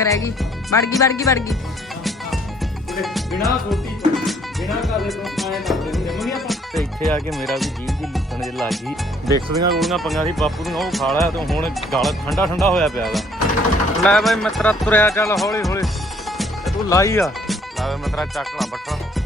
ਇੱਕ ਰਹਿ ਗਈ ਵੜ ਗਈ ਵੜ ਗਈ ਵੜ ਗਈ। ਬਿਨਾ ਤੋਂ ਬਿਨਾ ਕਾਦੇ ਤੋਂ ਆਏ ਆਪਾਂ ਤੇ ਇੱਥੇ ਆ ਕੇ ਮੇਰਾ ਵੀ ਜੀਭ ਦੀ ਲੁੱਟਣ ਦੇ ਲੱਗ ਗਈ। ਵਿਕਸਦੀਆਂ ਗੋਲੀਆਂ ਪੰਗਾ ਸੀ ਬਾਪੂ ਦੀਆਂ ਉਹ ਖਾ ਲਿਆ ਤੇ ਹੁਣ ਗਲ ਠੰਡਾ ਠੰਡਾ ਹੋਇਆ ਪਿਆ ਵਾ ਲੈ ਬਾਈ ਮਿੱਤਰਾ ਤੁਰਿਆ ਚੱਲ ਹੌਲੀ ਹੌਲੀ ਤੇ ਤੂੰ ਲਾਈ ਆ। ਲੈ ਬਈ ਮਿੱਤਰਾ ਚੱਕ ਲਾ ਬੱਠਾ।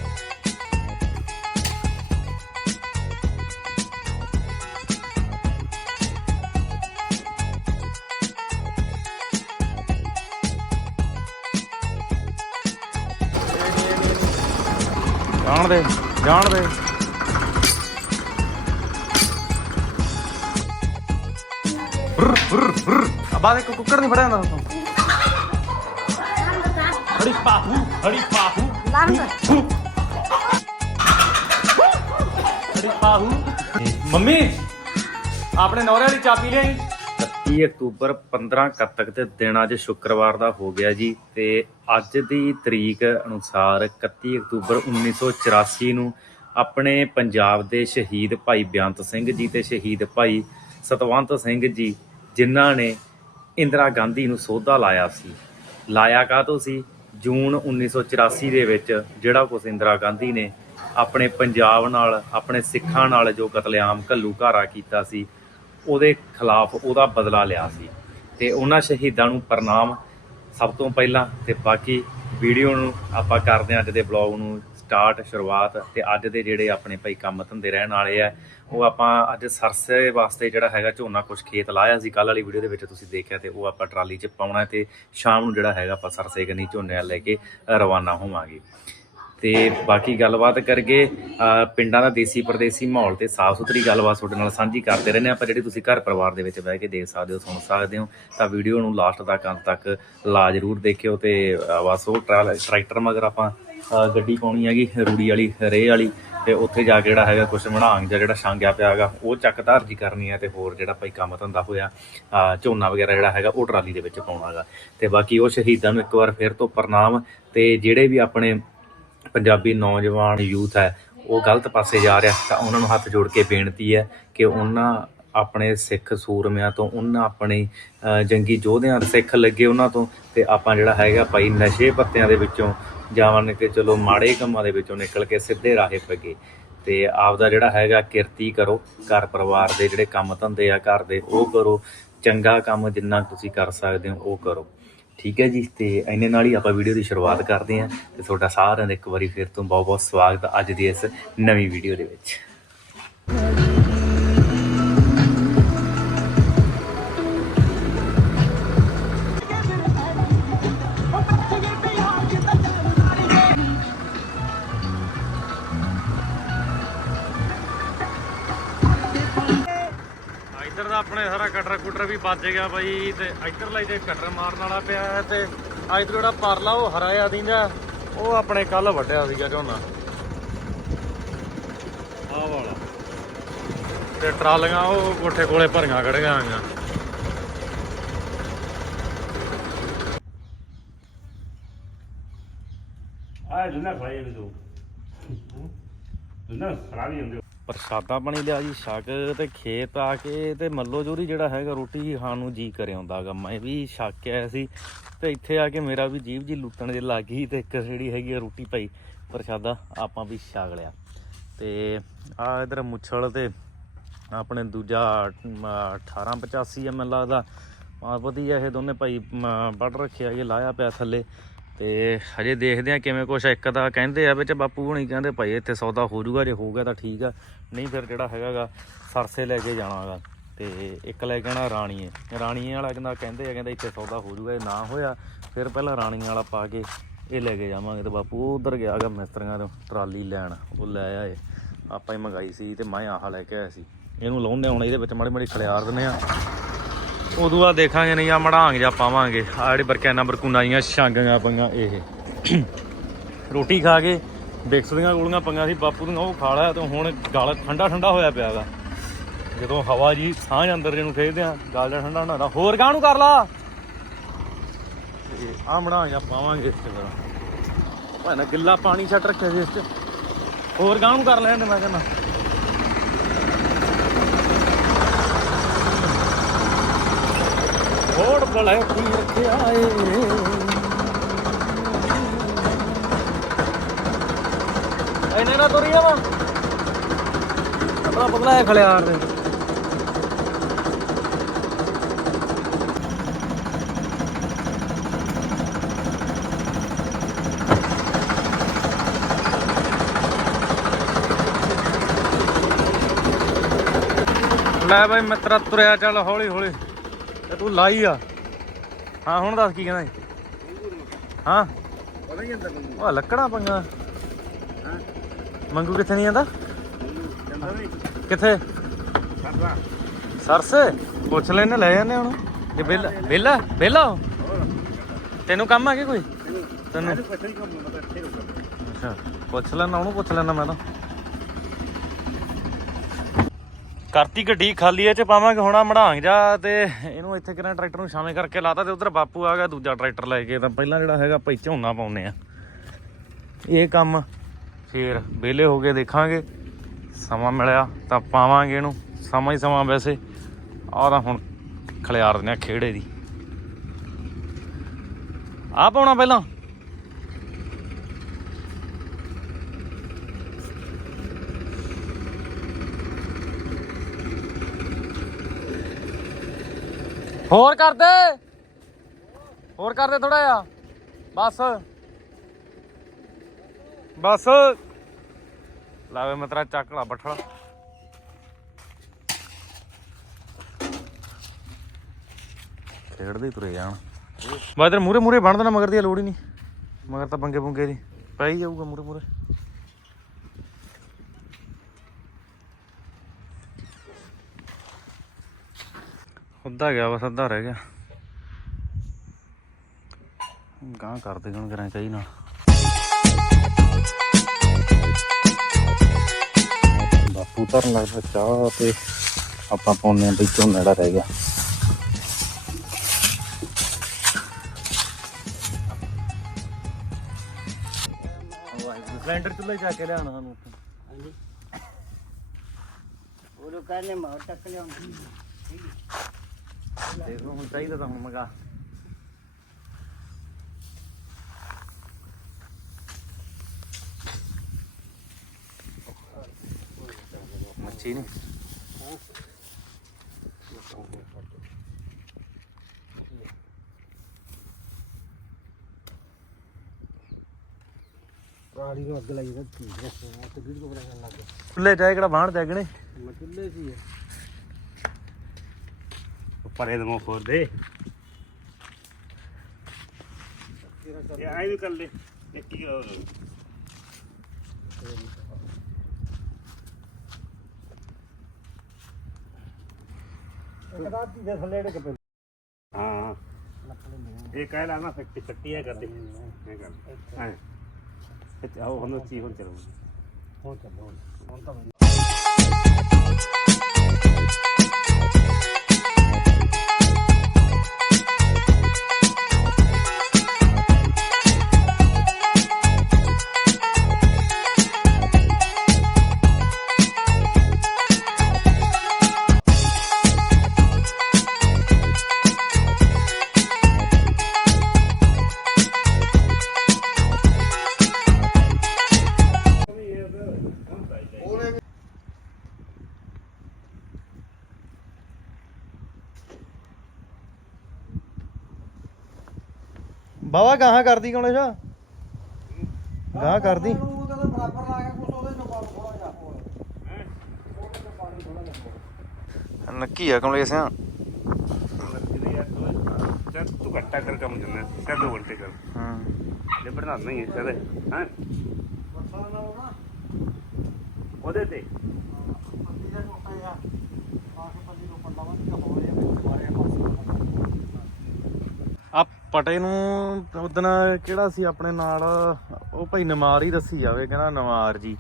ਜਾਣ ਦੇ ਜਾਣ ਦੇ। ਅਬਾ ਦੇ ਕੁੱਕੜ ਨਹੀਂ ਫੜਿਆ ਹੁੰਦਾ ਹੜੀ ਪਾਹੂ ਹੜੀ ਪਾਹੂ। ਹੜੀ ਪਾਹੂ। ਮੰਮੀ ਆਪਣੇ ਨੌਰੇ ਵਾਲੀ ਚਾਬੀ ਲਈ 31 ਅਕਤੂਬਰ 15 ਕੱਤਕ ਦੇ ਦਿਨ ਅੱਜ ਸ਼ੁੱਕਰਵਾਰ ਦਾ ਹੋ ਗਿਆ ਜੀ ਤੇ ਅੱਜ ਦੀ ਤਰੀਕ ਅਨੁਸਾਰ 31 ਅਕਤੂਬਰ 1984 ਨੂੰ ਆਪਣੇ ਪੰਜਾਬ ਦੇ ਸ਼ਹੀਦ ਭਾਈ ਬੇਅੰਤ ਸਿੰਘ ਜੀ ਤੇ ਸ਼ਹੀਦ ਭਾਈ ਸਤਵੰਤ ਸਿੰਘ ਜੀ, ਜਿਨ੍ਹਾਂ ਨੇ ਇੰਦਰਾ ਗਾਂਧੀ ਨੂੰ ਸੋਧਾ ਲਾਇਆ ਸੀ। ਲਾਇਆ ਕਾਹਤੋਂ ਸੀ? ਜੂਨ 1984 ਦੇ ਵਿੱਚ ਜਿਹੜਾ ਕੁਛ ਇੰਦਰਾ ਗਾਂਧੀ ਨੇ ਆਪਣੇ ਪੰਜਾਬ ਨਾਲ, ਆਪਣੇ ਸਿੱਖਾਂ ਨਾਲ ਜੋ ਕਤਲੇਆਮ ਘੱਲੂ ਘਾਰਾ ਕੀਤਾ ਸੀ ਉਹਦੇ ਖਿਲਾਫ ਉਹਦਾ ਬਦਲਾ ਲਿਆ ਸੀ। ਤੇ ਉਹਨਾਂ ਸ਼ਹੀਦਾਂ ਨੂੰ ਪ੍ਰਣਾਮ ਸਭ ਤੋਂ ਪਹਿਲਾਂ ਤੇ ਬਾਕੀ ਵੀਡੀਓ ਨੂੰ ਆਪਾਂ ਕਰਦੇ ਹਾਂ ਅੱਜ ਦੇ ਬਲੌਗ ਨੂੰ ਸਟਾਰਟ, ਸ਼ੁਰੂਆਤ ਤੇ ਅੱਜ ਦੇ ਜਿਹੜੇ ਆਪਣੇ ਭਾਈ ਕੰਮ ਧੰਦੇ ਰਹਿਣ ਵਾਲੇ ਆ, ਉਹ ਆਪਾਂ ਅੱਜ ਸਰਸੇ ਵਾਸਤੇ ਜਿਹੜਾ ਹੈਗਾ ਝੋਨਾ ਕੁਝ ਖੇਤ ਲਾਇਆ ਸੀ ਕੱਲ ਵਾਲੀ ਵੀਡੀਓ ਦੇ ਵਿੱਚ ਤੁਸੀਂ ਦੇਖਿਆ ਤੇ ਉਹ ਆਪਾਂ ਟਰਾਲੀ 'ਚ ਪਾਉਣਾ ਹੈ ਤੇ ਸ਼ਾਮ ਨੂੰ ਜਿਹੜਾ ਹੈਗਾ ਆਪਾਂ ਸਰਸੇ ਕਨੀ ਝੋਨੇ ਲੈ ਕੇ ਰਵਾਨਾ ਹੋਵਾਂਗੇ। ਤੇ ਬਾਕੀ ਗੱਲਬਾਤ ਕਰਕੇ ਪਿੰਡਾਂ ਦਾ ਦੇਸੀ ਪਰਦੇਸੀ ਮਾਹੌਲ ਤੇ ਸਾਫ਼ ਸੁਥਰੀ ਗੱਲਬਾਤ ਤੁਹਾਡੇ ਨਾਲ ਸਾਂਝੀ ਕਰਦੇ ਰਹਿੰਦੇ ਹਾਂ। ਆਪਾਂ ਜਿਹੜੀ ਤੁਸੀਂ ਘਰ ਪਰਿਵਾਰ ਦੇ ਵਿੱਚ ਬਹਿ ਕੇ ਦੇਖ ਸਕਦੇ ਹੋ, ਸੁਣ ਸਕਦੇ ਹੋ, ਤਾਂ ਵੀਡੀਓ ਨੂੰ ਲਾਸਟ ਤੱਕ, ਅੰਤ ਤੱਕ ਲਾ ਜ਼ਰੂਰ ਦੇਖਿਓ ਤੇ ਬਸ ਉਹ ਟਰਾ- ਟਰੈਕਟਰ ਮਗਰ ਆਪਾਂ ਗੱਡੀ ਪਾਉਣੀ ਹੈਗੀ, ਰੂੜੀ ਵਾਲੀ, ਰੇਹ ਵਾਲੀ ਤੇ ਉੱਥੇ ਜਾ ਕੇ ਜਿਹੜਾ ਹੈਗਾ ਕੁਛ ਮਣਾਂਗ ਜਾਂ ਜਿਹੜਾ ਛਾਂਗਿਆ ਪਿਆ ਹੈਗਾ, ਉਹ ਚੱਕ ਧਾਰਜੀ ਕਰਨੀ ਹੈ ਤੇ ਹੋਰ ਜਿਹੜਾ ਭਾਈ ਕੰਮ ਧੰਦਾ ਹੋਇਆ ਝੋਨਾ ਵਗੈਰਾ ਜਿਹੜਾ ਹੈਗਾ ਉਹ ਟਰਾਲੀ ਦੇ ਵਿੱਚ ਪਾਉਣਾ ਹੈਗਾ। ਤੇ ਬਾਕੀ ਉਹ ਸ਼ਹੀਦਾਂ ਨੂੰ ਇੱਕ ਵਾਰ ਫਿਰ ਤੋਂ ਪ੍ਰਣਾਮ ਤੇ ਜਿਹੜੇ ਵੀ ਆਪਣੇ ਪੰਜਾਬੀ ਨੌਜਵਾਨ ਯੂਥ ਹੈ, ਉਹ ਗਲਤ ਪਾਸੇ ਜਾ ਰਿਹਾ, ਤਾਂ ਉਹਨਾਂ ਨੂੰ ਹੱਥ ਜੋੜ ਕੇ ਬੇਨਤੀ ਹੈ ਕਿ ਉਹਨਾਂ ਆਪਣੇ ਸਿੱਖ ਸੂਰਮਿਆਂ ਤੋਂ, ਉਹਨਾਂ ਆਪਣੇ ਜੰਗੀ ਯੋਧਿਆਂ ਦੇ ਸਿੱਖ ਲੱਗੇ ਉਹਨਾਂ ਤੋਂ, ਤੇ ਆਪਾਂ ਜਿਹੜਾ ਹੈਗਾ ਭਾਈ ਨਸ਼ੇ ਪੱਤਿਆਂ ਦੇ ਵਿੱਚੋਂ ਜਾਵਨ ਕਿ ਚਲੋ ਮਾੜੇ ਕੰਮਾਂ ਦੇ ਵਿੱਚੋਂ ਨਿਕਲ ਕੇ ਸਿੱਧੇ ਰਾਹੇ ਪੱਗੇ। ਤੇ ਆਪਦਾ ਜਿਹੜਾ ਹੈਗਾ ਕਿਰਤੀ ਕਰੋ, ਘਰ ਪਰਿਵਾਰ ਦੇ ਜਿਹੜੇ ਕੰਮ ਧੰਦੇ ਆ ਘਰ ਦੇ, ਉਹ ਕਰੋ, ਚੰਗਾ ਕੰਮ ਜਿੰਨਾ ਤੁਸੀਂ ਕਰ ਸਕਦੇ ਹੋ, ਉਹ ਕਰੋ। ਠੀਕ ਹੈ ਜੀ, ਤੇ ਇੰਨੇ ਨਾਲ ਹੀ ਆਪਾਂ ਵੀਡੀਓ ਦੀ ਸ਼ੁਰੂਆਤ ਕਰਦੇ ਹਾਂ ਤੇ ਤੁਹਾਡਾ ਸਾਰਿਆਂ ਦਾ ਇੱਕ ਵਾਰੀ ਫਿਰ ਤੋਂ ਬਹੁਤ ਬਹੁਤ ਸਵਾਗਤ ਅੱਜ ਦੀ ਇਸ ਨਵੀਂ ਵੀਡੀਓ ਦੇ ਵਿੱਚ। ਕਟਰ ਕੁਟਰ ਵੀ ਬਚ ਗਿਆ ਬਾਈ ਤੇ ਇੱਧਰ ਲਈ ਤੇ ਕਟਰ ਮਾਰਨ ਵਾਲਾ ਪਿਆ ਤੇ ਇੱਧਰ ਜਿਹੜਾ ਪਰਲਾ ਉਹ ਹਰਾਇਆ ਦਿੰਦਾ। ਉਹ ਆਪਣੇ ਕੱਲ ਵੱਢਿਆ ਸੀਗਾ ਝੋਨਾ। ਆਹ ਵਾਲਾ। ਤੇ ਟਰਾਲੀਆਂ ਉਹ ਕੋਠੇ ਕੋਲੇ ਭਰੀਆਂ ਖੜੀਆਂ ਆਈਆਂ ਆ ਜੁਨਾ ਖਾਈ ਜਾਂਦੇ ਦੋ। ਜੁਨਾ ਖਰਾਬ ਹੀ ਹੁੰਦੇ ਪ੍ਰਸ਼ਾਦਾ ਬਣੀ ਲਿਆ ਜੀ ਛਕ ਤੇ ਖੇਤ ਆ ਕੇ ਤੇ ਮੱਲੋ ਜੋਰੀ ਜਿਹੜਾ ਹੈਗਾ ਰੋਟੀ ਖਾਣ ਨੂੰ ਜੀ ਕਰਿਆ ਹੁੰਦਾਗਾ ਮੈਂ ਵੀ ਛਕ ਆਇਆ ਸੀ ਤੇ ਇੱਥੇ ਆ ਕੇ ਮੇਰਾ ਵੀ ਜੀਭ ਜੀ ਲੁੱਟਣ ਦੇ ਲੱਗ ਗਈ ਤੇ ਇੱਕ ਜਿਹੜੀ ਹੈਗੀ ਆ ਰੋਟੀ ਭਾਈ ਪ੍ਰਸ਼ਾਦਾ ਆਪਾਂ ਵੀ ਛਕ ਲਿਆ। ਤੇ ਆ ਇਧਰ ਮੁੱਛਲ ਤੇ ਆਪਣੇ ਦੂਜਾ ਅਮ, 1885 ਐ ਮੈਨੂੰ ਲੱਗਦਾ ਆ ਵਧੀਆ ਇਹ ਦੋਨੇ ਭਾਈ ਵੱਢ ਰੱਖਿਆ ਇਹ ਲਾਇਆ ਪਿਆ ਥੱਲੇ। ਤੇ ਹਜੇ ਦੇਖਦੇ ਆ ਕਿਵੇਂ ਕੁਛ ਇੱਕ ਦਾ ਕਹਿੰਦੇ ਆ ਵਿੱਚ ਬਾਪੂ ਹੁਣੀ ਕਹਿੰਦੇ ਭਾਈ ਇੱਥੇ ਸੌਦਾ ਹੋ ਜਾਊਗਾ, ਜੇ ਹੋ ਗਿਆ ਤਾਂ ਠੀਕ ਆ, ਨਹੀਂ ਫਿਰ ਜਿਹੜਾ ਹੈਗਾਗਾ ਸਰਸੇ ਲੈ ਕੇ ਜਾਣਾਗਾ। ਤੇ ਇੱਕ ਲੈ ਕੇ ਆਣਾ ਰਾਣੀਏ। ਰਾਣੀਏ ਵਾਲਾ ਕਹਿੰਦਾ, ਕਹਿੰਦੇ ਆ, ਕਹਿੰਦਾ ਇੱਥੇ ਸੌਦਾ ਹੋ ਜਾਊਗਾ ਜੇ ਨਾ ਹੋਇਆ, ਫਿਰ ਪਹਿਲਾਂ ਰਾਣੀਆਂ ਵਾਲਾ ਪਾ ਕੇ ਇਹ ਲੈ ਕੇ ਜਾਵਾਂਗੇ। ਤੇ ਬਾਪੂ ਉਧਰ ਗਿਆਗਾ ਮਿਸਤਰੀਆਂ ਤੋਂ, ਟਰਾਲੀ ਲੈਣ, ਉਹ ਲੈ ਆਏ। ਆਪਾਂ ਹੀ ਮੰਗਾਈ ਸੀ ਤੇ ਮੈਂ ਆਹ ਲੈ ਕੇ ਆਇਆ ਸੀ। ਇਹਨੂੰ ਲਾਉਂਦੇ ਹੁਣ ਇਹਦੇ ਵਿੱਚ ਮਾੜੀ ਮਾੜੀ ਖਲਿਆਰ ਦਿੰਦੇ ਆ ਉਦੋਂ ਬਾਅਦ ਦੇਖਾਂਗੇ ਨਹੀਂ ਆ ਮੜਾਂਗ ਜਾਂ ਪਾਵਾਂਗੇ। ਆ ਜਿਹੜੇ ਬਰਕੈਨਾ ਬਰਕੂਨਾ ਜੀਆਂ ਛਾਂਗੀਆਂ ਪਈਆਂ, ਇਹ। ਰੋਟੀ ਖਾ ਕੇ ਬਿਕਸ ਦੀਆਂ ਗੋਲੀਆਂ ਪਈਆਂ ਸੀ, ਬਾਪੂ ਦੀਆਂ ਉਹ ਖਾ ਲਿਆ ਤੇ ਹੁਣ ਗਲ ਠੰਡਾ ਠੰਡਾ ਹੋਇਆ ਪਿਆ ਗਾ ਜਦੋਂ ਹਵਾ ਜੀ ਸਾਂਝ ਅੰਦਰ ਜਿਹਨੂੰ ਖੇਡਦੇ ਆ, ਗਲ ਜਿਹਾ ਠੰਡਾ ਹੁੰਦਾ, ਹੋਰ ਗਾਂ ਨੂੰ ਕਰ ਲਾ? ਤੇ ਆ ਮੜਾਂਗ ਜਾਂ ਪਾਵਾਂਗੇ ਇਸ ਤੇ ਫਿਰ ਭਾਣਾ, ਗਿੱਲਾ ਪਾਣੀ ਛੱਟ ਰੱਖਿਆ ਸੀ ਇਸ ਚ। ਹੋਰ ਗਾਂ ਨੂੰ ਕਰ ਲੈਣ ਮੈਂ ਕਹਿੰਦਾ। ਰੋੜ ਗਲੇ ਪੀਰ ਕੇ ਆਏ? ਐਨੇ ਨਾ ਤੁਰੀ ਆਵਾ ਆਪਣਾ ਪਤਲਾ ਹੈ ਖਲਿਆਰ ਦੇ। ਲੈ ਬਾਈ ਮਿੱਤਰਾ ਤੁਰਿਆ ਚੱਲ ਹੌਲੀ ਹੌਲੀ ਤੇ ਤੂੰ ਲਾਈ ਆ। ਹਾਂ ਹੁਣ ਦੱਸ ਕੀ ਕਹਿੰਦਾ? ਹਾਂ? ਉਹ ਲੱਕੜਾਂ ਪੰਗਾ ਮੰਗੂ ਕਿੱਥੇ ਨਹੀਂ ਜਾਂਦਾ? ਕਿੱਥੇ? ਸਰਸੇ। ਪੁੱਛ ਲੈਨੇ ਲੈ ਜਾਂਦੇ ਹੁਣ। ਜੇ ਬਿੱਲ ਬਿੱਲ ਬਿੱਲ ਤੈਨੂੰ ਕੰਮ ਆ ਕਿ ਕੋਈ? ਤੈਨੂੰ ਪੁੱਛ ਲੈਣਾ ਉਹਨੂੰ ਪੁੱਛ ਲੈਣਾ ਮੈਂ ਤਾਂ। ਕਰਤੀ ਗੱਡੀ ਖਾਲੀ ਐ ਚ ਪਾਵਾਂਗੇ ਹੁਣ ਮੜਾਂਗ ਜਾ ਤੇ ਇਹਨੂੰ ਇੱਥੇ ਕਿਰਾਂ ਟਰੈਕਟਰ ਨੂੰ ਛਾਵੇਂ ਕਰਕੇ ਲਾਤਾ ਤੇ ਉਧਰ ਬਾਪੂ ਆ ਗਿਆ ਦੂਜਾ ਟਰੈਕਟਰ ਲੈ ਕੇ। ਤਾਂ ਪਹਿਲਾਂ ਜਿਹੜਾ ਹੈਗਾ ਭਾਈ ਝੋਨਾ ਪਾਉਨੇ ਆ। ਇਹ ਕੰਮ ਫੇਰ ਵਿਹਲੇ ਹੋ ਕੇ ਦੇਖਾਂਗੇ। ਸਮਾਂ ਮਿਲਿਆ ਤਾਂ ਪਾਵਾਂਗੇ ਇਹਨੂੰ। ਸਮਾਂ ਹੀ ਸਮਾਂ ਵੈਸੇ। ਆ ਤਾਂ ਹੁਣ ਖਲਿਆਰ ਦਿੰਦੇ ਆ ਖੇੜੇ ਦੀ। ਆ ਪਾਉਣਾ ਪਹਿਲਾਂ। ਹੋਰ ਕਰ ਦੇ ਹੋਰ ਕਰ ਦੇ ਥੋੜਾ ਜਿਹਾ। ਬਸ। ਬਸ। ਲਾਵੇ ਮਤਰਾ ਚੱਕ ਲਾ ਬੱਠਲਾ। ਖੇਡਦੇ ਤੁਰੇ ਜਾਣ। ਬਾ ਇਧਰ ਮੂਰੇ ਮੂਰੇ ਬਣ ਦੇਣਾ ਮਗਰ ਦੀ ਲੋੜ ਹੀ ਨਹੀਂ। ਮਗਰ ਤਾਂ ਬੰਗੇ ਬੁੰਗੇ ਦੀ। ਪੈ ਹੀ ਜਾਊਗਾ ਮੂਰੇ ਮੂਰੇ ਅੱਧਾ ਗਿਆ ਬਸ ਅੱਧਾ ਰਹਿ ਗਿਆ। ਗਾਂ ਕਰਦੇ ਹੁਣ ਕਰਾਂ ਚਾਹੀ ਨਾਲ। ਬਾਪੂ ਧਰਨ ਲੱਗਦਾ ਚਾਹ ਤੇ ਆਪਾਂ ਪਾਉਨੇ ਆ ਬਈ ਝੋਨਾ ਰਹਿ ਗਿਆ। ਸਿਲੰਡਰ ਚੁੱਲ੍ਹੇ ਜਾ ਕੇ ਲਿਆਉਣਾ ਸਾਨੂੰ ਉਹ ਲੋਕ ਕਹਿੰਦੇ ਮਾਰ ਟੱਕ ਲਿਆਉਂਦੀ। ਦੇਖ ਲਓ ਹੁਣ ਚਾਹੀਦਾ ਤਾਂ ਹੁਣ ਮਗਾ। ਮੱਛੀ ਨਹੀਂ। ਰਾੜੀ ਨੂੰ ਅੱਗ ਲਾਈ ਰਸਤਾ ਤੇ ਵੀਡੀਓ ਬਣਾਉਣ ਲੱਗ ਗਿਆ। ਚੁੱਲ੍ਹੇ ਚਾਹੇ ਕਿਹੜਾ ਬਾਹਣ ਜਾਗਣੇ ਮਚੁੱਲੇ ਸੀ ਹੈ ਪਰੇ ਦੇ ਮੋਂ ਖੋਰ ਦੇ ਇਹ ਆਈ ਵੀ ਕਰ ਲੈ ਇੱਕ ਕੀ ਹਾਂ ਨੇ ਇਹ ਕਹਿ ਲਾ ਨਾ ਫੱਟੀ ਫੱਟੀ ਹੈ ਕਰਦੇ। ਇਹ ਕਰ। ਹਾਂ। ਇਹ ਆਓ ਹੁਣ ਚੀ ਹੁਣ ਚਲੋ ਹੁਣ ਚੱਲੋ ਹੁਣ ਤਾਂ ਗਾਹਾਂ ਕਰਦੀ ਕੌਣੇ ਸ਼ਾ? ਗਾਹ ਕਰਦੀ। ਉਹ ਤਾਂ ਬਰਾਬਰ ਲਾ ਕੇ ਕੁਛ ਉਹਦੇ ਨਾਲ ਪਾਣੀ ਥੋੜਾ ਜਿਹਾ ਹੋਰ ਪਾਣੀ ਥੋੜਾ ਜਿਹਾ ਨੱਕੀ ਆ ਕਮਲੇ ਸਿਆ। ਚੱਲ ਤੂੰ ਘੱਟਾ ਕਰ ਕੰਮ ਕਰਨਾ ਚੱਲ ਦੋ ਘੰਟੇ ਕਰ। ਹਾਂ। ਲੈ ਬਣਾ ਨਹੀਂ ਹੈ ਚੱਲ ਹਾਂ? ਵਰਸਾਂ ਨਾਲ ਨਾ। ਉਹਦੇ ਤੇ। ਪੱਤੀ ਦੇ ਟੋਟੇ ਆ। ਆਹ ਪੱਤੀ ਤੋਂ ਪੰਡਾ ਵੱਧ ਕੇ ਹੋਏ ਆ ਸਾਰੇ ਪਾਸੇ ਆ ਪਟੇ ਨੂੰ ਉਦਣ ਕਿਹੜਾ ਸੀ ਆਪਣੇ ਨਾਲ ਉਹ ਭਾਈ ਨਮਾਰ ਹੀ ਦੱਸੀ ਜਾਵੇ ਕਹਿੰਦਾ ਨਮਾਰ ਜੀ।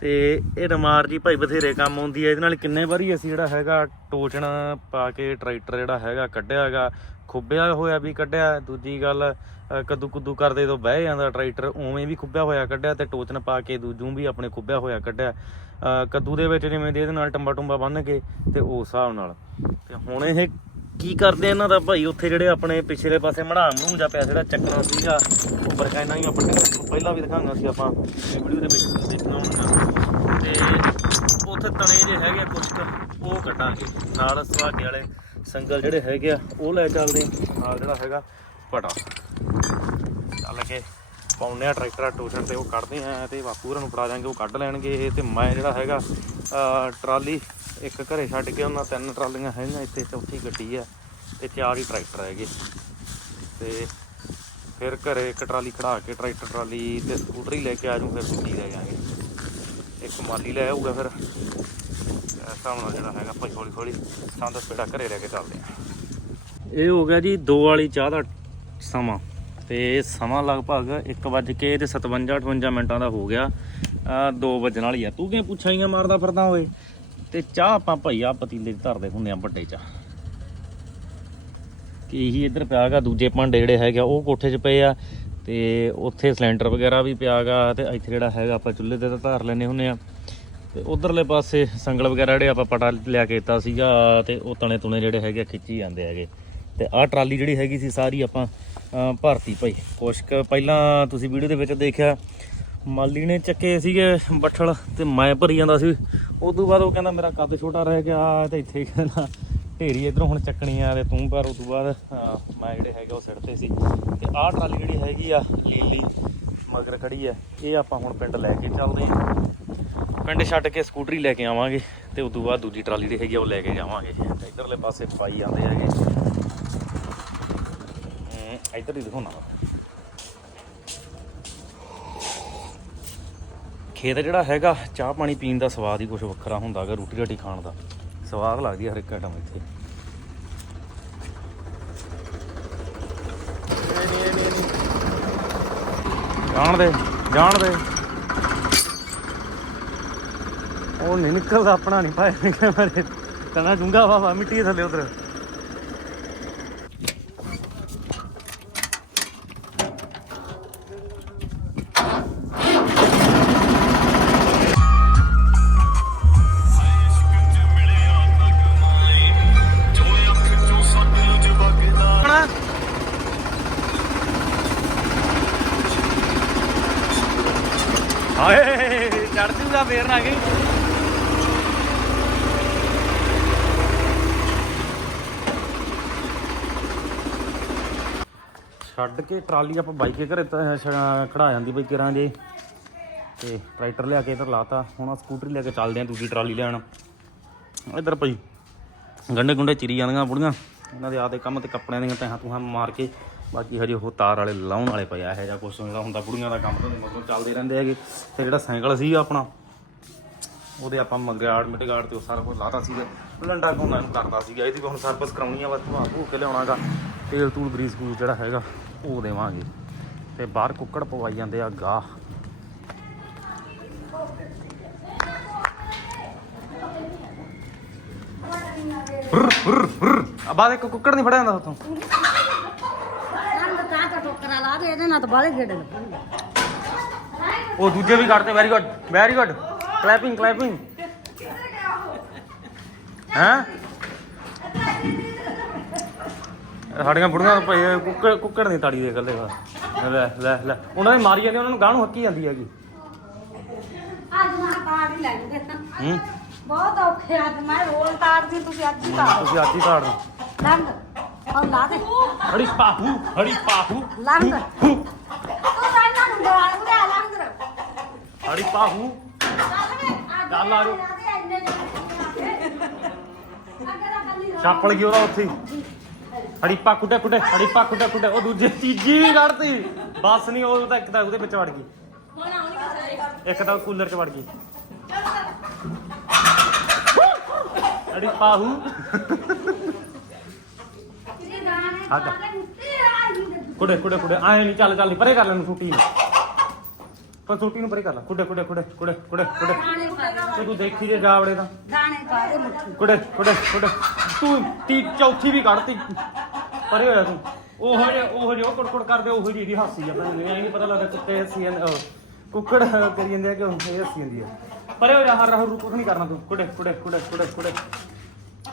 ਤੇ ਇਹ ਨਮਾਰ ਜੀ ਭਾਈ ਬਥੇਰੇ ਕੰਮ ਆਉਂਦੀ ਹੈ ਇਹਦੇ ਨਾਲ ਕਿੰਨੇ ਵਾਰੀ ਅਸੀਂ ਜਿਹੜਾ ਹੈਗਾ ਟੋਚਣ ਪਾ ਕੇ ਟਰੈਕਟਰ ਜਿਹੜਾ ਹੈਗਾ ਕੱਢਿਆ ਹੈਗਾ ਖੁੱਬਿਆ ਹੋਇਆ ਵੀ ਕੱਢਿਆ ਦੂਜੀ ਗੱਲ ਅ, ਕੱਦੂ ਕਰਦੇ ਤੋਂ ਬਹਿ ਜਾਂਦਾ ਟਰੈਕਟਰ ਉਵੇਂ ਵੀ ਖੁੱਬਿਆ ਹੋਇਆ ਕੱਢਿਆ ਤੇ ਟੋਚਨ ਪਾ ਕੇ ਦੂਜੂ ਵੀ ਆਪਣੇ ਖੁੱਬਿਆ ਹੋਇਆ ਕੱਢਿਆ। ਅ, ਕੱਦੂ ਦੇ ਵਿੱਚ ਜਿਵੇਂ ਦੇ ਇਹਦੇ ਨਾਲ ਟੰਬਾ ਟੁੰਬਾ ਬੰਨ ਕੇ ਤੇ ਉਸ ਹਿਸਾਬ ਨਾਲ। ਤੇ ਹੁਣ ਇਹ ਕੀ ਕਰਦੇ ਇਹਨਾਂ ਦਾ ਭਾਈ? ਉੱਥੇ ਜਿਹੜੇ ਆਪਣੇ ਪਿਛਲੇ ਪਾਸੇ ਮੜਾਮ ਨੂੰ ਜਾਂ ਪਿਆ ਜਿਹੜਾ ਚੱਕਣਾ ਸੀਗਾ, ਉਹ ਬਰਕਾਇਨਾ ਹੀ ਆਪਣੇ ਪਹਿਲਾਂ ਵੀ ਦਿਖਾਉਂਗਾ ਸੀ ਆਪਾਂ। ਵੀਡੀਓ ਦੇ ਵਿੱਚ ਤੁਸੀਂ ਦੇਖਣਾ ਹੋਣਾ। ਤੇ ਉੱਥੇ ਤਣੇ ਜਿਹੜੇ ਹੈਗੇ ਆ ਕੁਝ ਕੁ, ਉਹ ਕੱਢਾਂਗੇ। ਨਾਲ ਸੁਹਾਗੇ ਵਾਲੇ ਸੰਗਲ ਜਿਹੜੇ ਹੈਗੇ ਆ, ਉਹ ਲੈ ਚੱਲਦੇ ਨਾਲ ਜਿਹੜਾ ਹੈਗਾ ਪਟਾ ਚੱਲ ਕੇ ਪਾਉਨੇ ਆ, ਟਰੈਕਟਰ ਟੋਸ਼ਨ ਤੇ ਉਹ ਕੱਢਦੇ ਆ ਤੇ ਬਾਪੂ ਹੋਰਾਂ ਨੂੰ ਫੜਾ ਜਾਾਂਗੇ ਉਹ ਕੱਢ ਲੈਣਗੇ ਤੇ ਮੈਂ ਜਿਹੜਾ ਹੈਗਾ ਟਰਾਲੀ ਇੱਕ ਘਰੇ ਛੱਡ ਕੇ ਉਹਨਾਂ ਤਿੰਨ ਟਰਾਲੀਆਂ ਹੈਗੀਆਂ ਇੱਥੇ, ਚੌਥੀ ਗੱਡੀ ਆ ਤੇ ਚਾਰ ਹੀ ਟਰੈਕਟਰ ਹੈਗੇ। ਤੇ ਫਿਰ ਘਰੇ ਇੱਕ ਟਰਾਲੀ ਖੜਾ ਕੇ ਟਰੈਕਟਰ, ਟਰਾਲੀ ਤੇ ਸਕੂਟਰੀ ਲੈ ਕੇ ਆ ਜੂ ਫਿਰ ਦੂਜੀ ਲੈ ਜਾਾਂਗੇ ਇੱਕ ਮਾਲੀ ਲੈ ਆਊਗਾ ਫਿਰ, ਇਸ ਹਿਸਾਬ ਨਾਲ ਜਿਹੜਾ ਹੈਗਾ ਭਾਈ ਹੌਲੀ ਹੌਲੀ ਸੰਦ ਪੇੜਾ ਘਰੇ ਲੈ ਕੇ ਚੱਲਦੇ ਆ। ਇਹ ਹੋ ਗਿਆ ਜੀ ਦੋ ਵਾਲੀ ਚਾਹ ਦਾ ਸਮਾਂ। ਤੇ ਸਮਾਂ ਲਗਭਗ 1 ਕੇ ਤੇ 57 58 ਮਿੰਟਾਂ ਦਾ ਹੋ ਗਿਆ। ਆ 2 ਵਜਣ ਵਾਲੀ ਆ। ਤੂੰ ਕਿਵੇਂ ਪੁੱਛਾਈਆਂ ਮਾਰਦਾ ਫਿਰਦਾ ਓਏ? ਤੇ ਚਾਹ ਆਪਾਂ ਭਾਈ ਆ ਪਤੀਲੇ 'ਚ ਧਰਦੇ ਹੁੰਦੇ ਆ ਵੱਡੇ 'ਚ ਕਿ ਇਹੀ ਇੱਧਰ ਪਿਆਗਾ ਦੂਜੇ ਭਾਂਡੇ ਜਿਹੜੇ ਹੈਗੇ ਆ, ਉਹ ਕੋਠੇ 'ਚ ਪਏ ਆ। ਤੇ ਉੱਥੇ ਸਿਲੰਡਰ ਵਗੈਰਾ ਵੀ ਪਿਆਗਾ ਤੇ ਇੱਥੇ ਜਿਹੜਾ ਹੈਗਾ ਆਪਾਂ ਚੁੱਲ੍ਹੇ ਤੇ ਤਾਂ ਧਰ ਲੈਨੇ ਹੁੰਨੇ ਆ। ਤੇ ਉਧਰਲੇ ਪਾਸੇ ਸੰਗਲ ਵਗੈਰਾ ਜਿਹੜੇ ਆਪਾਂ ਪਟਾ ਲਿਆ ਕੇ ਦਿੱਤਾ ਸੀਗਾ ਤੇ ਉਹ ਤਣੇ ਤੁਣੇ ਜਿਹੜੇ ਹੈਗੇ ਆ, ਖਿੱਚੀ ਜਾਂਦੇ ਹੈਗੇ। ਤੇ ਆਹ ਟਰਾਲੀ ਜਿਹੜੀ ਹੈਗੀ ਸੀ ਸਾਰੀ ਆਪਾਂ ਭਰਤੀ ਭਾਈ। ਕੁਛ ਕੁ ਪਹਿਲਾਂ ਤੁਸੀਂ ਵੀਡੀਓ ਦੇ ਵਿੱਚ ਦੇਖਿਆ, ਮਾਲੀ ਨੇ ਚੱਕੇ ਸੀਗੇ ਬੱਠਲ ਤੇ ਮੈਂ ਭਰੀ ਜਾਂਦਾ ਸੀ। ਉਸ ਤੋਂ ਬਾਅਦ ਉਹ ਕਹਿੰਦਾ ਮੇਰਾ ਕੱਦ ਛੋਟਾ ਰਹਿ ਗਿਆ ਤੇ ਇੱਥੇ ਕਹਿੰਦਾ ਢੇਰੀ ਇਧਰੋਂ ਹੁਣ ਚੱਕਣੀ ਆ ਤੇ ਤੂੰ ਪਰ ਉਸ ਤੋਂ ਬਾਅਦ ਮੈਂ ਜਿਹੜੇ ਹੈਗੇ ਉਹ ਸਿੱਟਦੇ ਸੀ। ਤੇ ਆਹ ਟਰਾਲੀ ਜਿਹੜੀ ਹੈਗੀ ਆ, ਲੀਲੀ ਮਗਰ ਖੜੀ ਆ, ਇਹ ਆਪਾਂ ਹੁਣ ਪਿੰਡ ਲੈ ਕੇ ਚੱਲਦੇ ਆ। ਪਿੰਡ ਛੱਡ ਕੇ ਸਕੂਟਰੀ ਲੈ ਕੇ ਆਵਾਂਗੇ ਤੇ ਉਸ ਤੋਂ ਬਾਅਦ ਦੂਜੀ ਟਰਾਲੀ ਜਿਹੜੀ ਹੈਗੀ ਆ, ਉਹ ਲੈ ਕੇ ਜਾਵਾਂਗੇ। ਤੇ ਇਧਰਲੇ ਪਾਸੇ ਪਾਈ ਜਾਂਦੇ ਹੈਗੇ। ਇੱਧਰ ਹੀ ਦਿਖਾਉਣਾ ਖੇਤ ਜਿਹੜਾ ਹੈਗਾ, ਚਾਹ ਪਾਣੀ ਪੀਣ ਦਾ ਸਵਾਦ ਹੀ ਕੁਝ ਵੱਖਰਾ ਹੁੰਦਾ ਹੈਗਾ ਰੋਟੀ ਰਾਟੀ ਖਾਣ ਦਾ। ਸਵਾਦ ਲੱਗਦੀ ਹੈ ਹਰ ਇੱਕ ਆਈਟਮ ਇੱਥੇ। ਜਾਣ ਦੇ ਜਾਣ ਦੇ। ਉਹ ਨਹੀਂ ਨਿਕਲਦਾ, ਆਪਣਾ ਨਹੀਂ ਪਾਇਆ ਨਿਕਲਿਆ ਮਾਰੇ। ਤਨਾ ਡੂੰਗਾ ਵਾ ਮਿੱਟੀ ਥੱਲੇ ਉਧਰ। ਚੜ ਜੂਗਾ ਫੇਰ ਗਈ। ਛੱਡ ਕੇ ਟਰਾਲੀ ਆਪਾਂ ਬਾਈਕ ਦੇ ਘਰੇ ਖੜਾ ਜਾਂਦੀ ਬਈ ਕਿਰਾਂ ਜੇ। ਤੇ ਟਰੈਕਟਰ ਲਿਆ ਕੇ ਇੱਧਰ ਲਾਤਾ। ਹੁਣ ਆ ਸਕੂਟਰੀ ਲੈ ਕੇ ਚੱਲਦੇ ਆਂ ਦੂਜੀ ਟਰਾਲੀ ਲੈਣ। ਇੱਧਰ ਪਈ ਗੰਡੇ ਗੁੰਡੇ ਚਿਰੀ ਜਾਂਦੀਆਂ ਬੁੜੀਆਂ। ਇਹਨਾਂ ਦੇ ਆਦੇ ਕੰਮ ਤੇ ਕੱਪੜਿਆਂ ਦੀਆਂ ਤਹਾਂ ਤੂੰ ਮਾਰ ਕੇ। ਬਾਕੀ ਹਜੇ ਉਹ ਤਾਰ ਵਾਲੇ ਲਾਉਣ ਵਾਲੇ ਪਿਆ ਇਹੋ ਜਿਹਾ ਕੁਛ ਜਿਹੜਾ ਹੁੰਦਾ। ਬੁੜੀਆਂ ਦਾ ਕੰਮ ਤਾਂ ਮਤਲਬ ਚੱਲਦੇ ਰਹਿੰਦੇ ਹੈਗੇ। ਤੇ ਜਿਹੜਾ ਸਾਈਕਲ ਸੀ ਆਪਣਾ ਉਹਦੇ ਆਪਾਂ ਮਗਰਾੜ ਮਿਟਗਾੜ ਤੇ ਉਹ ਸਾਰਾ ਕੁਝ ਲਾਤਾ ਸੀਗਾ। ਲੰਡਾ ਘੁੰਮਾ ਇਹਨੂੰ ਕਰਦਾ ਸੀਗਾ। ਇਹਦੀ ਵੀ ਹੁਣ ਸਰਵਿਸ ਕਰਾਉਣੀ ਆ ਬਸ ਧਵਾ ਧੂ ਕੇ ਲਿਆਉਣਾਗਾ। ਤੇਲ ਤੂਲ ਗਰੀਸ ਗਰੂਸ ਜਿਹੜਾ ਹੈਗਾ ਉਹ ਦੇਵਾਂਗੇ। ਤੇ ਬਾਹਰ ਕੁੱਕੜ ਪਵਾਈ ਜਾਂਦੇ ਆ ਗਾਹ। ਆ ਬਾਅਦ ਇੱਕ ਕੁੱਕੜ ਨਹੀਂ ਫੜਿਆ ਜਾਂਦਾ ਉੱਥੋਂ। ਉਹ ਦੂਜੇ ਵੀ ਕਰਦੇ very good very good clapping clapping ਹੈਂ ਸਾਡੀਆਂ ਬੁੜੀਆਂ ਭਾਈ ਕੁੱਕੜ ਕੁੱਕੜ ਨਹੀਂ ਤਾੜੀ ਦੇ ਗੱਲੇ ਲੈ ਲੈ ਲੈ। ਉਹਨਾਂ ਦੀ ਮਾਰੀ ਜਾਂਦੀ ਉਹਨਾਂ ਨੂੰ ਗਾਹ ਨੂੰ ਹੱਕੀ ਜਾਂਦੀ ਹੈਗੀ। ਅੱਜ ਮੈਂ ਤਾੜ ਹੀ ਲੈਂਦੇ ਹੂੰ? ਬਹੁਤ ਔਖੇ ਅੱਜ ਮੈਂ ਰੋਲ ਤਾੜਦੀ ਤੁਸੀਂ ਅੱਜ ਹੀ ਤਾੜ। ਤੁਸੀਂ ਅੱਜ ਹੀ ਤਾੜ ਲੰਘ। ਉਹ ਲਾ ਦੇ। ਹੜੀ ਪਾਹੂ ਹੜੀ ਪਾਹੂ। ਲੰਘ। ਤੂੰ ਤਾਂ ਇਹਨਾਂ ਨੂੰ ਗਾਲ ਬੁਲਾ ਲੰਘ। ਰ ਹੜੀ ਪਾਹੂ। ਚੱਲ ਆ ਜਾਓ। ਛਾਪਲ ਗਈ ਉਹਦਾ ਉੱਥੇ? ਹੀ। ਹੜੀ ਪਾ ਕੁੱਟੇ ਕੁੱਟੇ ਹੜੀ ਪਾ ਕੁੱਟੇ ਕੁੱਟੇ। ਉਹ ਦੂਜੇ ਤੀਜੀ ਕੱਢਤੀ। ਬਸ ਨਹੀਂ ਉਹ ਤਾਂ ਇੱਕ ਤਾਂ ਉਹਦੇ ਵਿੱਚ ਵੜ ਗਈ। ਇੱਕ ਤਾਂ ਕੂਲਰ 'ਚ ਵੜ ਗਈ। ਹੜੀ ਪਾਹੂ ਹੱਦ। ਕੁੜੇ ਕੁੜੇ ਕੁੜੇ ਆਏ ਨਹੀਂ ਚੱਲ ਚੱਲ ਨੀ, ਪਰੇ ਕਰ ਲੈ ਨੂੰ ਛੁੱਟੀ ਨੂੰ। ਪਰ ਛੁੱਟੀ ਨੂੰ ਪਰੇ ਕਰ ਲੈ ਕੁੜੇ ਕੁੜੇ ਕੁੜੇ ਕੁੜੇ ਕੁੜੇ ਕੁੜੇ ਤੇ ਤੂੰ ਦੇਖੀ ਜੇ ਜਾਵੜੇ ਤਾਂ ਦਾਣੇ ਪਾ ਦੇ ਮੁੱਠੀ ਕੁੜੇ ਕੁੜੇ ਕੁੜੇ ਤੂੰ ਤੀ ਚੌਥੀ ਵੀ ਕੱਢਤੀ ਪਰੇ ਹੋਇਆ ਤੂੰ ਉਹ ਜੇ ਉਹ ਜੇ ਉਹ ਕੁੜਕੁੜ ਕਰਦੇ ਉਹ ਜੀ ਦੀ ਹਾਸੀ ਆ ਮੈਨੂੰ ਇਹ ਨਹੀਂ ਪਤਾ ਲੱਗਦਾ ਕੁੱਤੇ ਹੱਸੀ ਅਹ, ਕੁੱਕੜ ਕਰੀ ਜਾਂਦੇ ਆ ਕਿ ਇਹ ਹੱਸੀ ਜਾਂਦੀ ਆ ਪਰੇ ਹੋ ਜਾ ਹਰ ਰਹੂ ਕੁਝ ਨਹੀਂ ਕਰਨਾ ਤੂੰ ਕੁੜੇ ਕੁੜੇ ਕੁੜੇ ਕੁੜੇ ਕੁੜੇ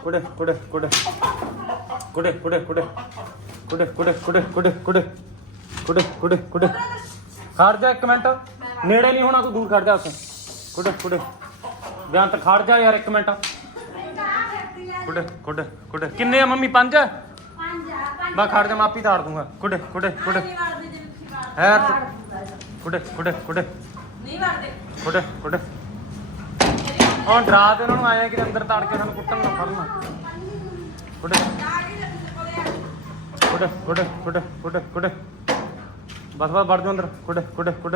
ਕੁੜੇ ਕੁੜੇ ਕੁੜੇ ਕੁੜੇ ਕੁੜੇ ਕੁੜੇ ਕੁੜੇ ਕੁੜੇ ਕੁੜੇ ਕੁੜੇ ਕੁੜੇ ਕੁੜੇ ਕੁੜੇ ਕੁੜੇ ਖੜ ਜਾ ਇੱਕ ਮਿੰਟ ਨੇੜੇ ਨਹੀਂ ਹੋਣਾ, ਤੂੰ ਦੂਰ ਖੜ ਜਾ ਉੱਥੇ। ਖੁੱਡ ਖੁੱਡ। ਬੇਅੰਤ ਖੜ ਜਾ ਯਾਰ ਇੱਕ ਮਿੰਟ। ਖੁੱਡ ਖੁੱਡ ਖੁੱਡ। ਕਿੰਨੇ ਆ ਮੰਮੀ? ਪੰਜ? ਮੈਂ ਖੜ ਜਾ ਮਾਪੀ ਧਾਰ ਦੂੰਗਾ। ਖੁੱਡ ਖੁੱਡ ਖੁੱਡ। ਹੈ ਖੁੱਡ ਖੁੱਡ ਖੁੱਡ। ਨਹੀਂ ਵੜਦੇ ਖੁੱਡ ਖੁੱਡ। ਹੁਣ ਡਰਾ ਤੇ ਉਹਨਾਂ ਨੂੰ ਆਇਆ ਕਿ ਅੰਦਰ ਤੜ ਕੇ ਸਾਨੂੰ ਕੁੱਟਣ ਨਾ ਫੜਨਾ। ਖੁੱਡ। ਖੁੱਡ ਖੁੱਡ ਖੁੱਡ ਖੁੱਡ ਖੁੱਡ। ਬਸ ਬਸ, ਵੜ ਜਾ ਅੰਦਰ। ਖੁੱਡ ਖੁੱਡ ਖੁੱਡ।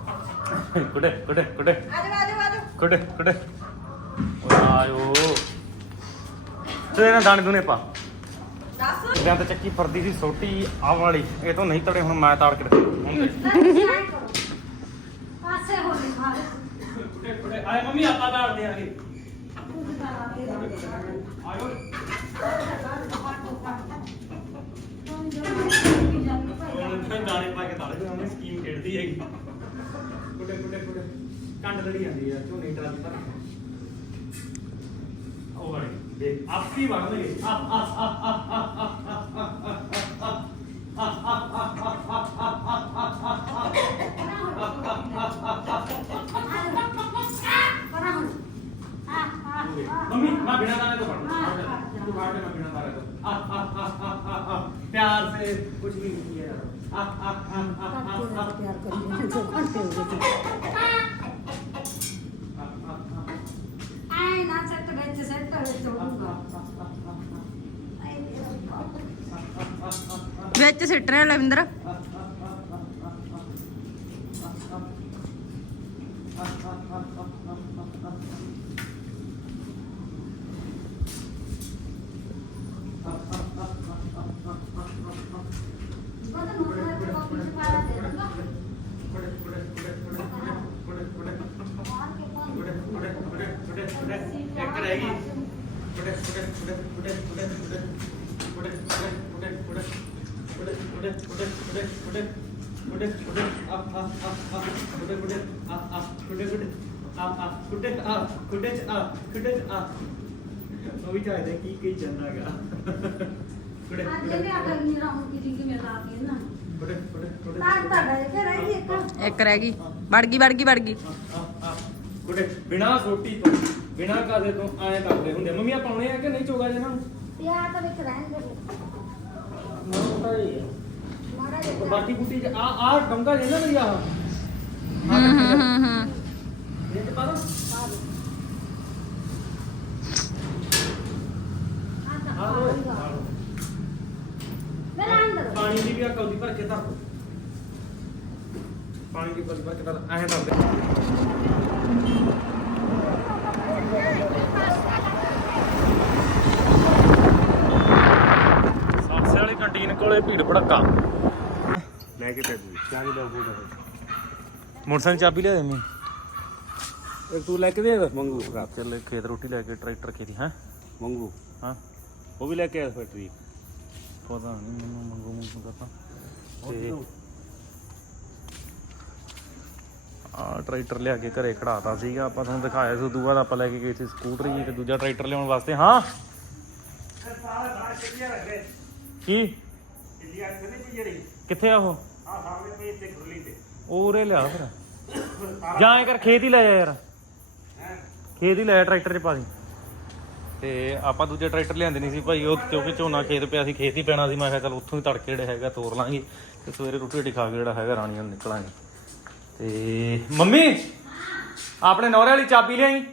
कुठे कुठे कुठे? कुठे कुठे? ਆਇਓ ਤੇ ਨਾ ਦਾਣੇ ਦੂਣੇ ਪਾ ਮੈਂ ਤਾਂ ਚੱਕੀ ਫਰਦੀ ਸੀ ਸੋਟੀ ਆ ਵਾਲੀ ਇਹ ਤੋਂ ਨਹੀਂ ਤੜੇ ਹੁਣ ਮੈਂ ਤਾੜ ਕੇ ਰੱਖੀ ਹੁਣ ਦੇਖ। ਕੁੜੇ ਕੁੜੇ ਆਏ ਮੰਮੀ ਆਪਾਂ ਤਾੜਦੇ ਆਗੇ ਆਇਓ ਹੁਣ ਦਾਣੇ ਪਾ ਕੇ ਤਾੜੇ ਜਾਂਦੇ ਸਕੀਮ ਖੇਡਦੀ ਹੈਗੀ ਕੁੜੇ ਕੁੜੇ ਕੁੜੇ ਕੰਡ ਲੜੀ ਜਾਂਦੀ ਆ ਝੋਨੇ ਟਰਾਲੀ ਪਰ ਉਹ ਵਾਲੀ ਦੇਖ ਆਪੀ ਬਣਨਗੇ ਆ ਆ ਆ ਆ ਆ ਪਰਾਂ ਤਿਆਰ ਕਰੀ ਜੋ ਘੰਟੇ ਹੋ ਗਏ ਆਏ ਨਾ ਸੱਤ ਵਿੱਚ ਸੱਤ ਵਿੱਚ ਹੋਊਗਾ ਵਿੱਚ ਸਿੱਟ ਰਿਹਾ ਲਵਿੰਦਰ। ਉਹ ਵੀ ਚਾਹੀਦਾ ਕੀ ਕੀ ਚੰਦਾਗਾ ਕੁੜੇ ਆ ਜਿਹੜੇ ਆ ਗਰਮੀ ਰਾਉਂ ਕੀ ਜਿੰਗ ਮੇਰਾ ਆ ਗਈ ਨਾ ਕੁੜੇ ਕੁੜੇ ਕੁੜੇ ਤਾਂ ਤਾਂ ਰਹਿ ਕੇ ਰਹਿ ਗਈ ਇੱਕ ਇੱਕ ਰਹਿ ਗਈ ਵੜ ਗਈ ਵੜ ਗਈ ਵੜ ਗਈ ਕੁੜੇ ਬਿਨਾ ਸੋਟੀ ਤੋਂ ਬਿਨਾ ਕਾਦੇ ਤੋਂ ਐਂ ਕਰਦੇ ਹੁੰਦੇ ਮੰਮੀ ਆ ਪਾਉਣੇ ਆ ਕਿ ਨਹੀਂ ਚੋਗਾ ਨੂੰ ਪਿਆ ਤਾਂ ਵਿੱਚ ਰਹਿਣ ਦੇ। ਮਾੜਾ ਜਿਹਾ। ਬਾਟੀ ਬੂਟੀ ਚ ਆ ਆ ਡੰਗਾ ਜੇ ਨਾ ਮੇਰੀ ਆਹ ਹੂੰ ਹੂੰ ਹੂੰ ਹੂੰ। ਇਹ ਤੇ ਪਾ ਦੋ। ਆ ਤਾਂ ਆ ਲੋ ਮੇਰਾ ਅੰਦਰ ਪਾਣੀ ਦੀ ਵੀ ਆ ਕੌਲੀ ਭਰ ਕੇ ਧਰ ਦੋ। ਪਾਣੀ ਦੀ ਕੌਲੀ ਭਰ ਕੇ ਧਰ ਐਂ ਧਰ ਦੇ ਲੈ ਕੇ ਚਾਹ ਦੀ ਦਾ ਮੋਟਰਸਾਈਕਲ ਚਾਬੀ ਲਿਆ ਦੇ ਮੈਂ ਇੱਕ ਤੂੰ ਲੈ ਕੇ ਦੇ ਮੰਗੂ। ਰਾਤ ਚੱਲੇ ਖੇਤ ਰੋਟੀ ਲੈ ਕੇ ਟਰੈਕਟਰ ਖੇਤੀ ਹੈ? ਮੰਗੂ। ਹਾਂ। ਉਹ ਵੀ ਲੈ ਕੇ ਆਇਆ ਫੈਕਟਰੀ ਪਤਾ ਨਹੀਂ ਮੈਨੂੰ ਮੰਗੂ ਮੰਗੂ ਤੇ ਆ ਟਰੈਕਟਰ ਲਿਆ ਕੇ ਘਰੇ ਖੜਾਤਾ ਸੀਗਾ। ਆਪਾਂ ਤੁਹਾਨੂੰ ਦਿਖਾਇਆ ਸੀ ਉਦੋਂ ਬਾਅਦ ਆਪਾਂ ਲੈ ਕੇ ਗਏ ਸੀ ਸਕੂਟਰ ਜੀ ਤੇ ਦੂਜਾ ਟਰੈਕਟਰ ਲਿਆਉਣ ਵਾਸਤੇ। ਹਾਂ? ਕੀ? ਕਿੱਥੇ ਆ ਉਹ? ਆ ਸਾਹਮਣੇ ਪਈ ਤੇ ਖੁੱਲੀ ਤੇ ਉਹ ਉਰੇ ਲਿਆ ਫਿਰ। ਜਾਂ ਐਂ ਕਰ ਖੇਤ ਹੀ ਲੈ ਜਾ ਯਾਰ। ਖੇਤ ਹੀ ਲੈ ਟਰੈਕਟਰ 'ਚ ਪਾ ਦੀ। ਤੇ ਆਪਾਂ ਦੂਜੇ ਟਰੈਕਟਰ ਲਿਆਂਦੇ ਨਹੀਂ ਸੀ ਭਾਈ, ਉਹ ਕਿਉਂਕਿ ਝੋਨਾ ਖੇਤ ਪਿਆ ਸੀ, ਖੇਤ ਹੀ ਪੈਣਾ ਸੀ। ਮੈਂ ਕਿਹਾ ਚੱਲ ਉੱਥੋਂ ਹੀ ਤੜਕੇ ਜਿਹੜਾ ਹੈਗਾ ਤੋਰ ਲਾਂਗੇ। ਤੇ ਸਵੇਰੇ ਰੋਟੀ ਰੋਟੀ ਖਾ ਕੇ ਜਿਹੜਾ ਹੈਗਾ ਰਾਣੀਆਂ ਨੂੰ ਨਿਕਲਾਂਗੇ। ਤੇ ਮੰਮੀ, ਆਪਣੇ ਨੌਰੇ ਵਾਲੀ ਚਾਬੀ ਲਿਆਈ?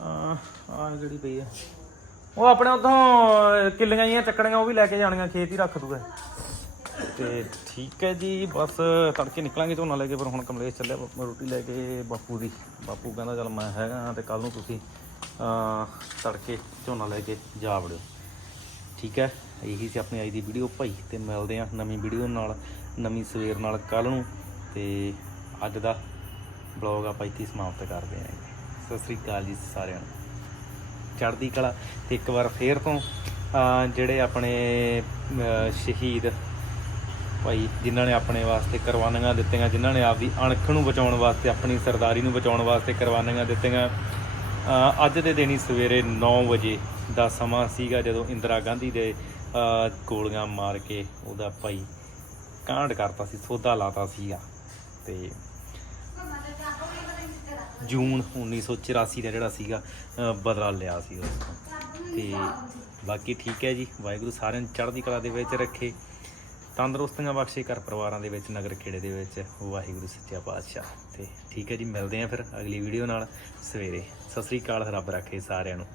ਆ ਆ ਜਿਹੜੀ ਪਈ ਆ। ਉਹ ਆਪਣੇ ਉਥੋਂ ਕਿੱਲੀਆਂ ਜੀਆਂ ਚੱਕਣੀਆਂ, ਉਹ ਵੀ ਲੈ ਕੇ ਜਾਣੀਆਂ, ਖੇਤ ਹੀ ਰੱਖ ਦੂਗਾ। ਤੇ ਠੀਕ ਹੈ ਜੀ, ਬਸ ਤੜਕੇ ਨਿਕਲਾਂਗੇ ਝੋਨਾ ਲੈ ਕੇ ਪਰ ਹੁਣ ਕਮਲੇਸ਼ ਚੱਲਿਆ ਬ- ਰੋਟੀ ਲੈ ਕੇ ਬਾਪੂ ਦੀ। ਬਾਪੂ ਕਹਿੰਦਾ, ਚੱਲ ਮੈਂ ਹੈਗਾ ਤੇ ਕੱਲ ਨੂੰ ਤੁਸੀਂ, ਅਹ, ਤੜਕੇ ਝੋਨਾ ਲੈ ਕੇ ਜਾ ਵੜਿਓ। ਠੀਕ ਹੈ, ਇਹੀ ਸੀ ਆਪਣੀ ਅੱਜ ਦੀ ਵੀਡੀਓ ਭਾਈ, ਤੇ ਮਿਲਦੇ ਆ ਨਵੀਂ ਵੀਡੀਓ ਨਾਲ, ਨਵੀਂ ਸਵੇਰ ਨਾਲ ਕੱਲ ਨੂੰ। ਤੇ ਅੱਜ ਦਾ ਬਲੌਗ ਆਪਾਂ ਇੱਥੇ ਹੀ ਸਮਾਪਤ ਕਰਦੇ ਹਾਂ ਜੀ। ਸਤਿ ਸ੍ਰੀ ਅਕਾਲ ਜੀ ਸਾਰਿਆਂ ਨੂੰ। ਚੜ੍ਹਦੀ ਕਲਾ ਤੇ ਇੱਕ ਵਾਰ ਫੇਰ ਤੋਂ, ਅਹ, ਜਿਹੜੇ ਆਪਣੇ, ਅਹ, ਸ਼ਹੀਦ ਭਾਈ, ਜਿਨ੍ਹਾਂ ਨੇ ਆਪਣੇ ਵਾਸਤੇ ਕੁਰਬਾਨੀਆਂ ਦਿੱਤੀਆਂ, ਜਿਨ੍ਹਾਂ ਨੇ ਆਪਦੀ ਅਣਖ ਨੂੰ ਬਚਾਉਣ ਵਾਸਤੇ, ਆਪਣੀ ਸਰਦਾਰੀ ਨੂੰ ਬਚਾਉਣ ਵਾਸਤੇ ਕੁਰਬਾਨੀਆਂ ਦਿੱਤੀਆਂ। ਅੱਜ ਦੇ ਦਿਨ ਹੀ ਸਵੇਰੇ 9 ਵਜੇ ਦਾ ਸਮਾਂ ਸੀਗਾ, ਜਦੋਂ ਇੰਦਰਾ ਗਾਂਧੀ ਦੇ ਗੋਲੀਆਂ ਮਾਰ ਕੇ ਉਹਦਾ ਭਾਈ ਕਾਂਡ ਕਰਤਾ ਸੀ, ਸੋਧਾ ਲਾਤਾ ਸੀਗਾ। ਤੇ ਜੂਨ 1984 ਦਾ ਜਿਹੜਾ ਸੀਗਾ ਬਦਲਾ ਲਿਆ ਸੀ ਉਸ ਤੋਂ। ਤੇ ਬਾਕੀ ਠੀਕ ਹੈ ਜੀ, ਵਾਹਿਗੁਰੂ ਸਾਰਿਆਂ ਨੂੰ ਚੜ੍ਹਦੀ ਕਲਾ ਦੇ ਵਿੱਚ ਰੱਖੇ। ਤੰਦਰੁਸਤੀਆਂ ਬਖਸ਼ੇ ਘਰ ਪਰਿਵਾਰਾਂ ਦੇ ਵਿੱਚ, ਨਗਰ ਖੇੜੇ ਦੇ ਵਿੱਚ, ਵਾਹਿਗੁਰੂ ਸੱਚਾ ਪਾਤਸ਼ਾਹ। ਤੇ ਠੀਕ ਹੈ ਜੀ, ਮਿਲਦੇ ਆਂ ਫਿਰ ਅਗਲੀ ਵੀਡੀਓ ਨਾਲ ਸਵੇਰੇ। ਸਤਿ ਸ੍ਰੀ ਅਕਾਲ, ਰੱਬ ਰੱਖੇ ਸਾਰਿਆਂ ਨੂੰ।